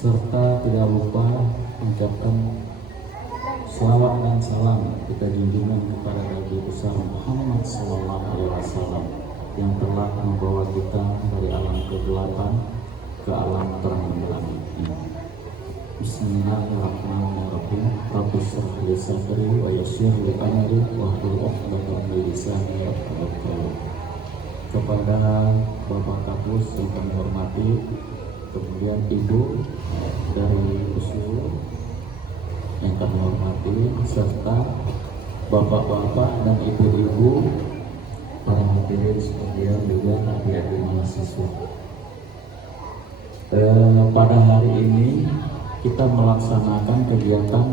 serta tidak lupa mengucapkan selawat dan salam kita junjungan kepada Nabi besar Muhammad SAW yang telah membawa kita dari alam kegelapan ke alam terang benderang ini. Bismillahirrahmanirrahim. Rabbi shrah li sadri wa yassir li amri wahlul 'uqdatam min lisani yafqahu qawli. Kepada Bapak Kapus yang kami hormati, kemudian Ibu dari USU yang kami hormati, serta Bapak-bapak dan Ibu-ibu para hadirin sekalian, juga adik-adik mahasiswa. Pada hari ini kita melaksanakan kegiatan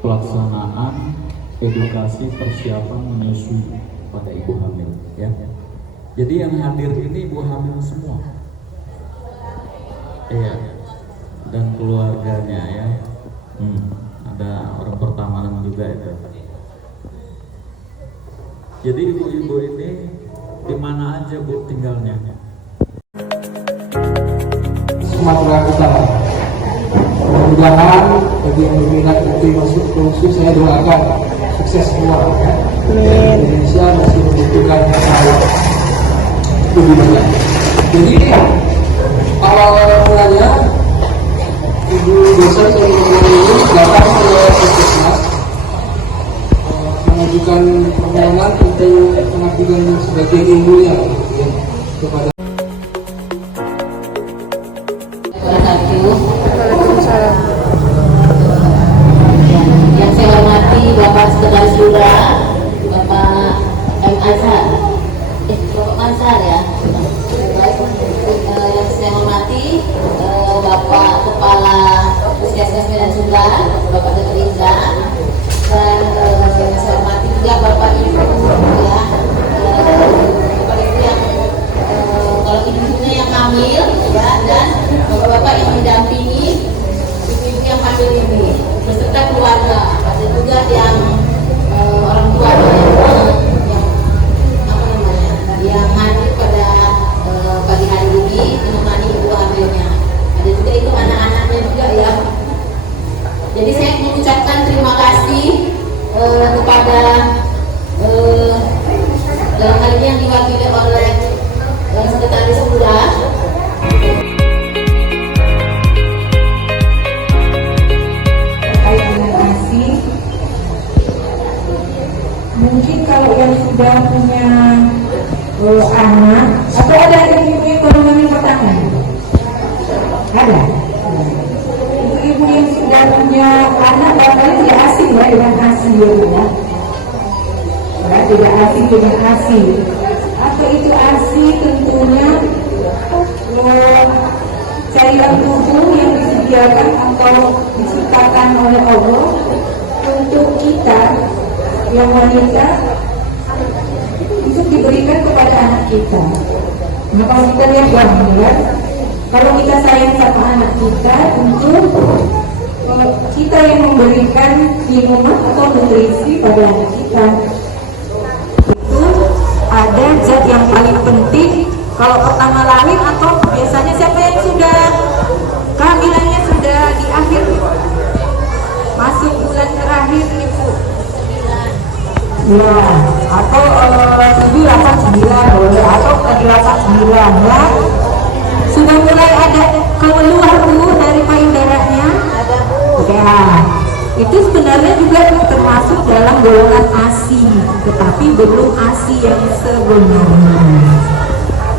pelaksanaan edukasi persiapan menyusui pada ibu hamil, ya. Jadi yang hadir ini ibu hamil semua, iya, dan keluarganya, ya. Ada orang pertama juga itu. Jadi ibu-ibu ini di mana aja Bu tinggalnya? Sumatera Utara. Mudah-mudahan bagi yang berminat untuk masuk ke USU, saya doakan sukses semua, ya. Indonesia masih membutuhkan lebih banyak. Jadi awal mulanya ibu dosen yang ini datang ke puskesmas mengajukan permohonan untuk pengabdian sebagai ibunya, ya, kepada yang saya hormati Bapak Sekretaris Lurah, Bapak M. Azhar, Bapak Mansar, ya. Yang saya hormati Bapak Kepala Puskesmas Medan Sunggal, Bapak Dr. Indra, dan yang saya hormati juga Bapak Ibu, ya. Bapak Ibu yang kalau ibu-ibunya yang hamil, ya, dan bapak-bapak yang mendampingi ibu-ibu yang hamil ini beserta keluarga, ada juga yang orang tua yang hadir pada pagi hari ini menemani ibu hamilnya. Ada juga itu anak-anaknya juga, ya. Jadi saya mengucapkan terima kasih kepada dalam hal ini yang diwakili oleh Sekretaris Lurah. Mungkin kalau yang sudah punya anak, atau ada ibu-ibu yang baru hamil pertama? Ada. Ibu-ibu yang sudah punya anak, barangkali tidak asing, ya, dengan ASI, ya. Tidak asing dengan ASI. Apa itu ASI? Tentunya cairan tubuh yang disediakan atau diciptakan oleh Allah untuk kita yang wanita untuk diberikan kepada anak kita. Nah, kalau kita lihat gambar, kalau kita sayang sama anak kita, untuk kita yang memberikan minuman atau nutrisi pada anak kita. Itu ada zat yang paling penting kalau pertama lahir, atau biasanya siapa yang sudah kehamilannya sudah di akhir, masuk bulan terakhir, Ibu? Ya, atau 7-8-9 boleh, atau 8-9, ya. Sudah mulai ada keluar Bu dari payudaranya? Ada, Bu. Ya, itu sebenarnya juga termasuk dalam golongan ASI, tetapi belum ASI yang sebenarnya.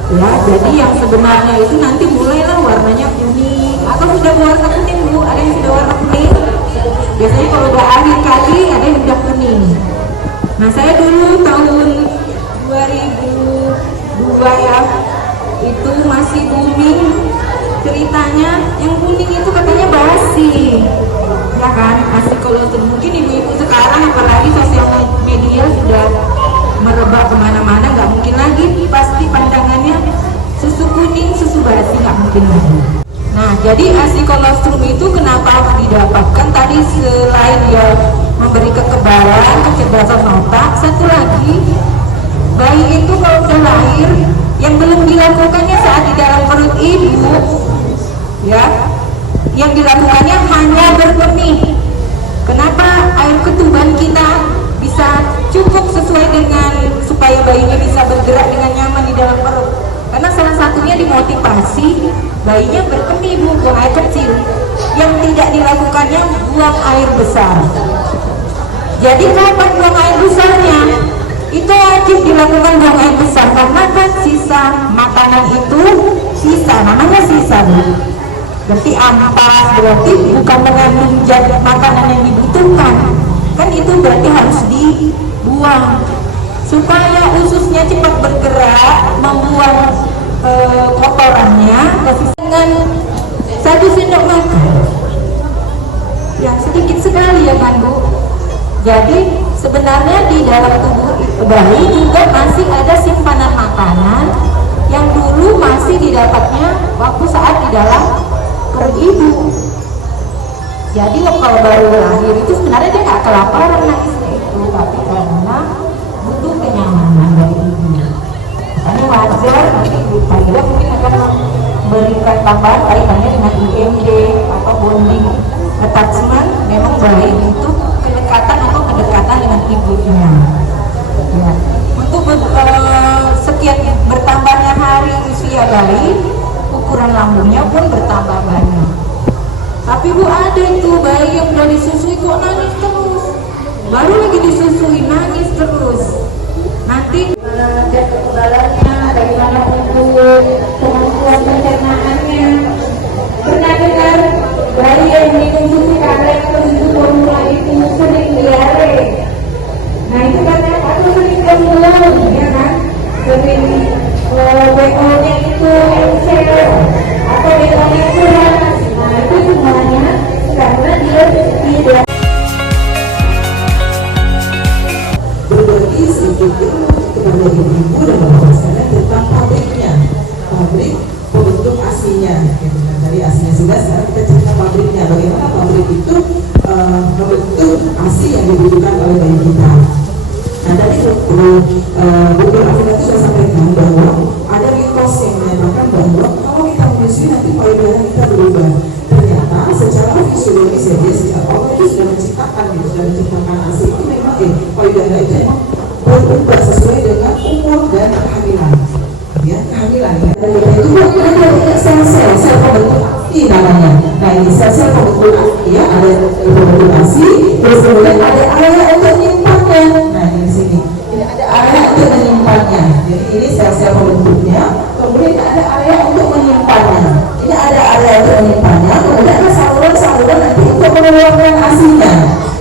Ya, jadi yang sebenarnya itu nanti mulailah warnanya kuning, atau sudah warna kuning Bu, ada yang sudah warna kuning. Biasanya kalau udah akhir kali ada yang udah kuning. Nah, saya dulu tahun 2002, ya, itu masih booming ceritanya, yang kuning itu katanya basi, ya kan? ASI kolostrum. Mungkin ibu-ibu sekarang, apalagi sosial media sudah merebak kemana-mana, nggak mungkin lagi pasti pandangannya susu kuning, susu basi, nggak mungkin lagi. Nah, jadi ASI kolostrum itu kenapa didapatkan? Tadi selain dia memberi kekebalan, kecerdasan otak, satu lagi, bayi itu kalau udah lahir, yang belum dilakukannya saat di dalam perut ibu, ya, yang dilakukannya hanya berkemih. Kenapa air ketuban kita bisa cukup sesuai dengan supaya bayinya bisa bergerak dengan nyaman di dalam perut? Karena salah satunya dimotivasi bayinya berkemih, buang air kecil. Yang tidak dilakukannya buang air besar. Jadi kapan buang air besarnya? Itu wajib dilakukan buang air besar karena kan sisa makanan itu sisa, namanya sisa Bu. Berarti ampas, berarti bukan mengandung zat makanan yang dibutuhkan. Kan itu berarti harus dibuang supaya ususnya cepat bergerak, membuang kotorannya dengan 1 sendok makan. Ya sedikit sekali ya kan Bu. Jadi sebenarnya di dalam tubuh bayi juga masih ada simpanan makanan yang dulu masih didapatnya waktu saat di dalam perut ibu. Jadi kalau baru lahir itu sebenarnya dia nggak kelaparan nangisnya itu, tapi karena butuh kenyamanan dari ibu. Makanya wajar nanti ibu Fahira mungkin akan memberikan tambahan kaitannya dengan IMD atau bonding attachment. Memang baik untuk kedekatan atau kedekatan dengan ibunya. Ya. Untuk sekian bertambahnya hari usia bayi, ukuran lambungnya pun bertambah banyak. Tapi Bu, ada itu bayi yang udah disusui kok nangis terus, baru lagi disusui nangis terus. Nanti ada kekebalannya, bagaimana untuk kemampuan pencernaannya. Pernah dengar bayi yang dikonsumsi karet atau susu formula itu sering diare? Nah itu karena atau sering kemulan, ya kan? Sering WO-nya itu encer atau WO-nya kurang. Nah itu semuanya karena dia tidak berbagi sedikit kepada ibu dan bapak sekalian tentang pabriknya, pabrik pembentuk asinya. Dari asinya sudah, sekarang kita cerita pabriknya. Bagaimana pabrik itu membentuk asi yang dibutuhkan oleh bayi kita. Nah tadi Dr. Afina itu sudah sampaikan bahwa ada mitos yang menyatakan bahwa kalau kita menyusui nanti payudara kita berubah. Ternyata secara fisiologis saja sejak Allah itu sudah menciptakan asi itu memang payudara itu memang berubah sesuai dengan umur dan kehamilan. Ya, kehamilan ya. Dan itu ada sel-sel pembentuk asi namanya. Nah ini sel-sel pembentuk asi ya, ada pembentuk asi, terus kemudian ada area untuk menyimpannya. Nah ini di sini, ini ada area untuk menyimpannya. Jadi ini sel-sel pembentuknya, kemudian ada area untuk menyimpannya. Ini ada area untuk menyimpannya, kemudian ada saluran-saluran nanti untuk mengeluarkan asinya.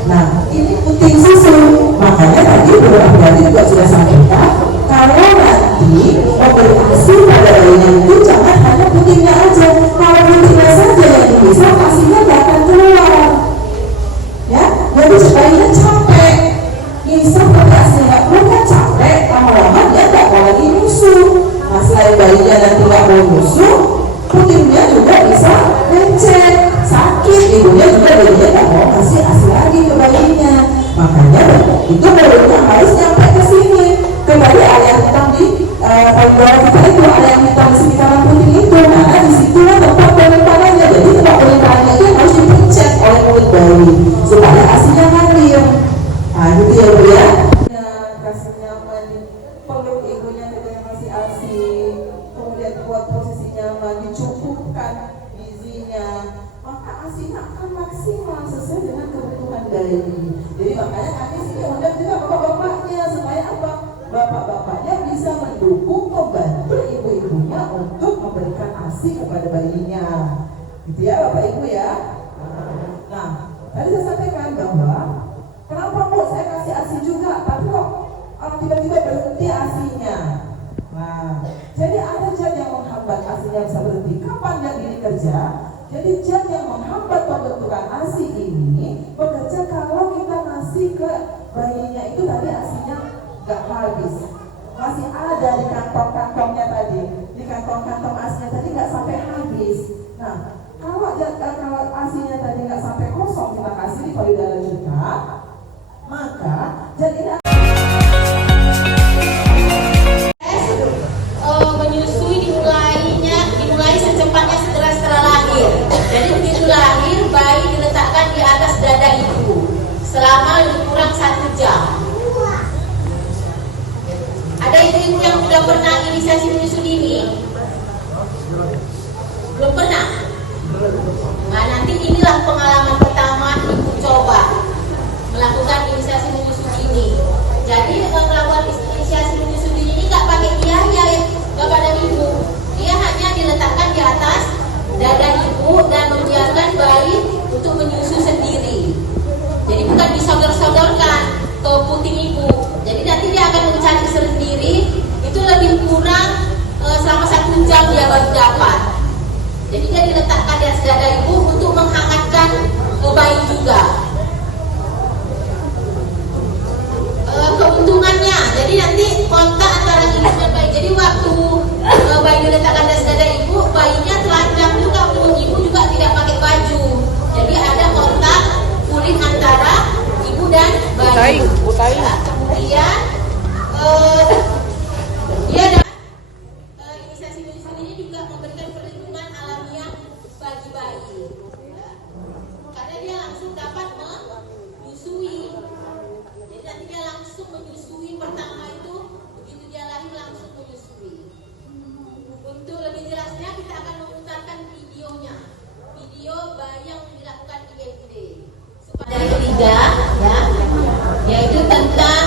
Nah ini puting susu, makanya tadi beberapa hari juga sudah sampaikan kalau nanti memberi asi pada bayinya itu jangan hanya putingnya aja. Kalau putingnya saja yang bisa, asinya tidak akan keluar. Ya, jadi bayinya capek, ngisap tapi asinya nggak keluar kan capek. Lama-lama dia nggak mau lagi nyusu. Nah selain bayinya nanti nggak mau nyusu, putingnya juga bisa lecet, sakit. Ibunya juga bayinya nggak mau kasih asi lagi ke bayinya. Makanya itu barunya harus nyampe ke sini. Kembali area hitam di payudara kita itu, area yang hitam di sekitaran puting itu. Nah di situlah tempat penyimpanannya. Jadi tempat penyimpanannya itu harus dipencet oleh mulut bayi supaya asinya ngalir. Nah gitu ya Bu ya. Kasih nyaman, peluk ibunya ketika kasih asi, kemudian buat posisi nyaman, dicukupkan gizinya, maka asinya akan maksimal sesuai dengan kebutuhan bayi. Jadi makanya kami sini undang juga bapak-bapaknya supaya apa? Bapak-bapaknya bisa mendukung, membantu ibu-ibunya untuk memberikan asi kepada bayinya. Gitu ya Bapak Ibu ya. Nah, tadi saya sampaikan bahwa kenapa kok saya kasih asi juga, tapi kok tiba-tiba berhenti asinya. Nah, jadi ada zat yang menghambat asinya bisa berhenti. Kapan yang ini kerja? Jadi zat yang menghambat pembentukan asi ini bekerja kalau kita ngasih ke bayinya itu tadi asinya nggak habis, masih ada di kantong-kantongnya tadi, di kantong-kantong asinya tadi nggak sampai habis. Nah, kalau asinya tadi nggak sampai kosong kita kasih di payudara kita, maka jadi menyusui dimulai secepatnya setelah lahir. Jadi begitulah selama lebih kurang 1 jam. Ada ibu-ibu yang sudah pernah inisiasi menyusui dini? Belum pernah? Nah, nanti inilah pengalaman pertama ibu coba melakukan inisiasi menyusui dini. Jadi melakukan inisiasi menyusui dini ini nggak pakai biaya ya Bapak dan Ibu. Dia hanya diletakkan di atas dada ibu dan membiarkan bayi untuk menyusu sendiri. Jadi bukan disodor-sodorkan ke puting ibu. Jadi nanti dia akan mencari sendiri. Itu lebih kurang selama 1 jam dia baru dapat. Jadi dia diletakkan di atas dada ibu untuk menghangatkan bayi juga. Keuntungannya, jadi nanti kontak antara ibu dan bayi. Jadi waktu bayi diletakkan di atas dada ibu, bayinya telanjang juga, ibu juga tidak pakai baju. Jadi ada kontak kulit antara ibu dan bayi. Ya, kemudian dia inisiasi menyusui ini juga memberikan perlindungan alamiah bagi bayi. Ya. Karena dia langsung dapat menyusui. Jadi nanti dia langsung menyusui pertama itu, begitu dia lahir langsung menyusui. Untuk lebih jelasnya kita akan memutarkan videonya, video bayi yang dilakukan IMD. Dari ketiga, ya, yaitu tentang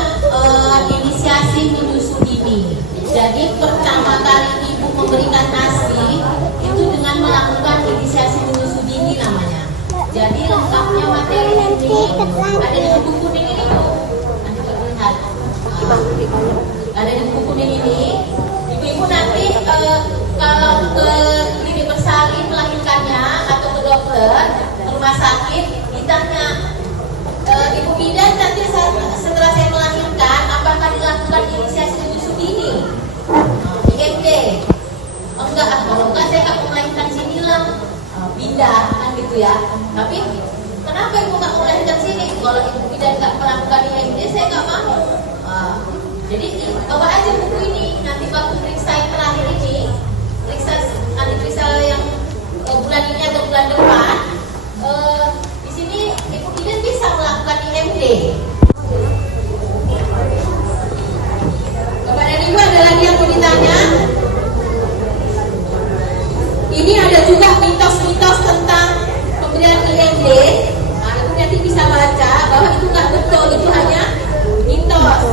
inisiasi menyusui dini. Jadi pertama kali ibu memberikan ASI itu dengan melakukan inisiasi menyusui dini namanya. Jadi lengkapnya materi ini ada di buku kuning ini Bu. Nanti terlihat. Ada di buku kuning ini. Ibu-ibu nanti kalau ke klinik bersalin melahirkannya atau ke dokter, ke rumah sakit, ditanya ibu bidan nanti setelah saya melahirkan apakah dilakukan inisiasi menyusui dini? IMD. Enggak, kalau enggak saya nggak mau melahirkan sini lah, pindah kan gitu ya. Tapi kenapa ibu nggak mau melahirkan sini? Kalau ibu bidan nggak melakukan IMD saya nggak mau. Jadi bawa aja buku ini, nanti waktu periksa yang terakhir ini, periksa yang bulan ini atau bulan depan, di sini ibu bidan bisa melakukan IMD. Bapak dan Ibu, ada lagi yang mau ditanya? Ini ada juga mitos-mitos tentang pemberian IMD. Nah, ibu nanti bisa baca bahwa itu nggak betul, itu hanya mitos.